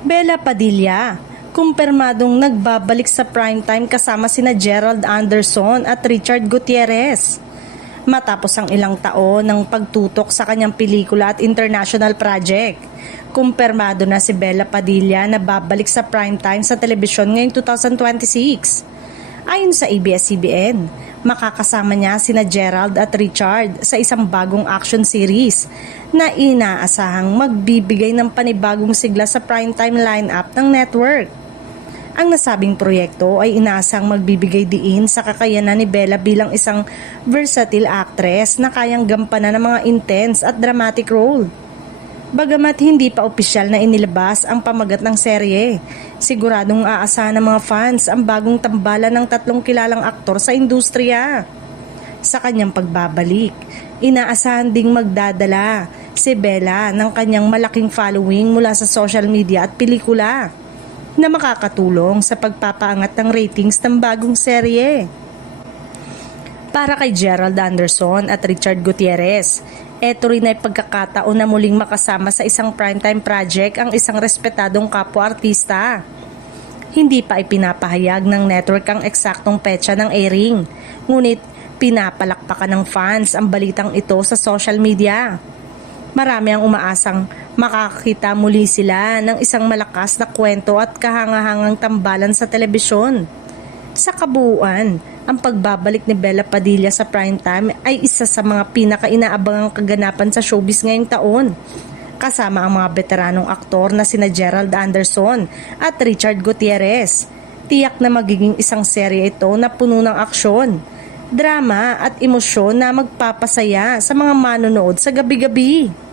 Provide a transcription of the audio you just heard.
Bella Padilla, kumpirmadong nagbabalik sa primetime kasama sina Gerald Anderson at Richard Gutierrez. Matapos ang ilang taon ng pagtutok sa kanyang pelikula at international project, kumpirmado na si Bella Padilla na babalik sa primetime sa telebisyon ngayong 2026. Ayon sa ABS-CBN, makakasama niya sina Gerald at Richard sa isang bagong action series na inaasahang magbibigay ng panibagong sigla sa primetime lineup ng network. Ang nasabing proyekto ay inaasahang magbibigay diin sa kakayanan ni Bella bilang isang versatile actress na kayang gampanan ng mga intense at dramatic role. Bagamat hindi pa opisyal na inilabas ang pamagat ng serye, siguradong aasahan ng mga fans ang bagong tambalan ng tatlong kilalang aktor sa industriya. Sa kanyang pagbabalik, inaasahan ding magdadala si Bella ng kanyang malaking following mula sa social media at pelikula na makakatulong sa pagpapaangat ng ratings ng bagong serye. Para kay Gerald Anderson at Richard Gutierrez, eto rin ay pagkakataon na muling makasama sa isang primetime project ang isang respetadong kapwa-artista. Hindi pa ipinapahayag ng network ang eksaktong petsa ng airing, ngunit pinapalakpakan ng fans ang balitang ito sa social media. Marami ang umaasang makakita muli sila ng isang malakas na kwento at kahangahangang tambalan sa telebisyon. Sa kabuuan, ang pagbabalik ni Bella Padilla sa primetime ay isa sa mga pinaka-inaabangang kaganapan sa showbiz ngayong taon. Kasama ang mga veteranong aktor na sina Gerald Anderson at Richard Gutierrez. Tiyak na magiging isang serye ito na puno ng aksyon, drama at emosyon na magpapasaya sa mga manonood sa gabi-gabi.